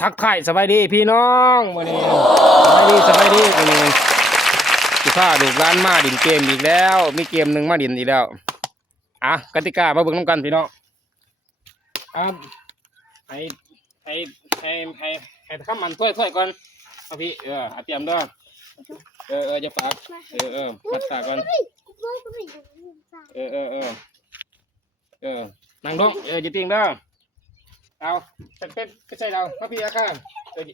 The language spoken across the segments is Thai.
ทักทายสบายดีพี่น้องวันนี้สบายดีวันนี้สิพาลูกหลานมาดินเกมอีกแล้วมีเกมหนึ่งมาดินอีกแล้วกติกามาเบิ่งน้ำกันพี่น้องให้ให้ให้ข้ามมันถ้วยก่อนเอาพี่เตรียมด้วยจะฝากมัดฝากก่อนนั่งลงจะติ้งเด้อเอาเป็นใช่เราพระพี่อาค่ะอย่า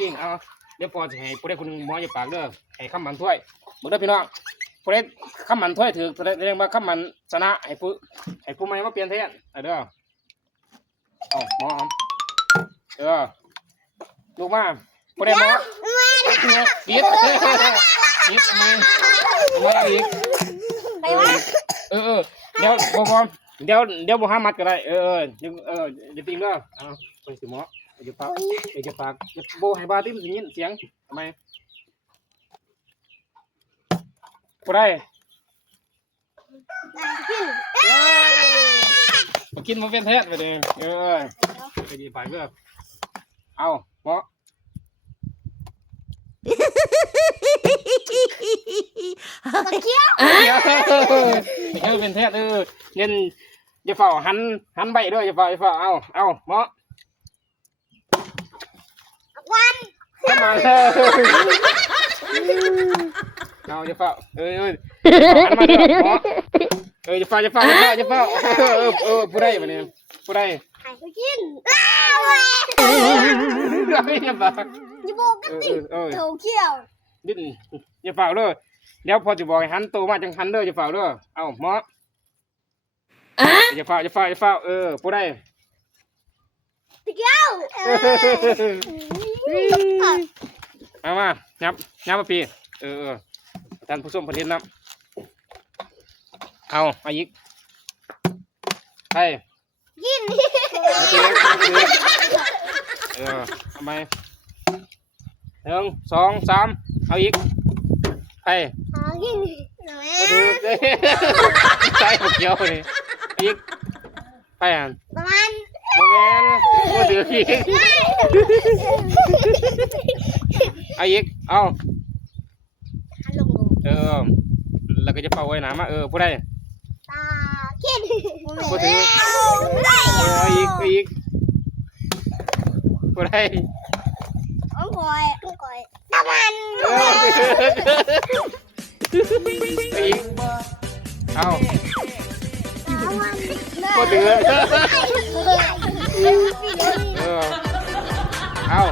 ติ้งเอาเดี๋ยวพอจะให้ผู้ใดคนหมอจะปากเด้อให้ข้ามมันถ้วยมึงเด้อพี่น้องผู้ใดข้ามมันถ้วยถือแสดงว่าข้ามมันชนะให้ผู้ใหม่มาเปลี่ยนแทนเด้อเอาหมอลูกมาผู้ใดหมอยิบมาอีกเดี๋ยวบ่ห้ามัดก็ได้อย่าติ้งเด้อเอาไปสิหมอจะปากจะโบให้บาติ้มสิยินเสียงทำไมผู้ใดมากินมาเป็นแท้ไปเลยไปดีไปเพื่อเอาหมอเคี้ยวเป็นแท้เงินอย่าเฝ้าหันใบด้วยอย่าเฝ้าเอาหมอวันเข้ามาเอาอย่าเฝ้าหันมาด้วยหมออย่าเฝ้าผู้ใดมาเนี่ยผู้ใดหายไปกินอย่าเฝ้าอย่าบอกกันสิโถเขี้ยวดิ้นอย่าเฝ้าเลยเดี๋ยวพอจะบอกให้หันโตมาจังหันเลยอย่าเฝ้าเลยเอาหมออย่าเฝ้าผู้ใดเขี้ยวมายับมาปีท่านผู้ชมประเทศน้ำเอาอีกไปยินทำไม1 2 3เอาอีกไปยินใส่หัวเขียวนี่อีกไปประมาณก็ถืออีกเอาอีกเอาแล้วก็จะเป่าไว้หนามาผู้ใดตาคิดผู้ถืออีกผู้ใดก่อยตะวันอีกเอาผู้ถือเอา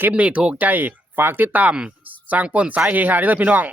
คลิปนี้ถูกใจฝากติดตามสร้างป้นสายเฮฮาด้วยพี่น้อง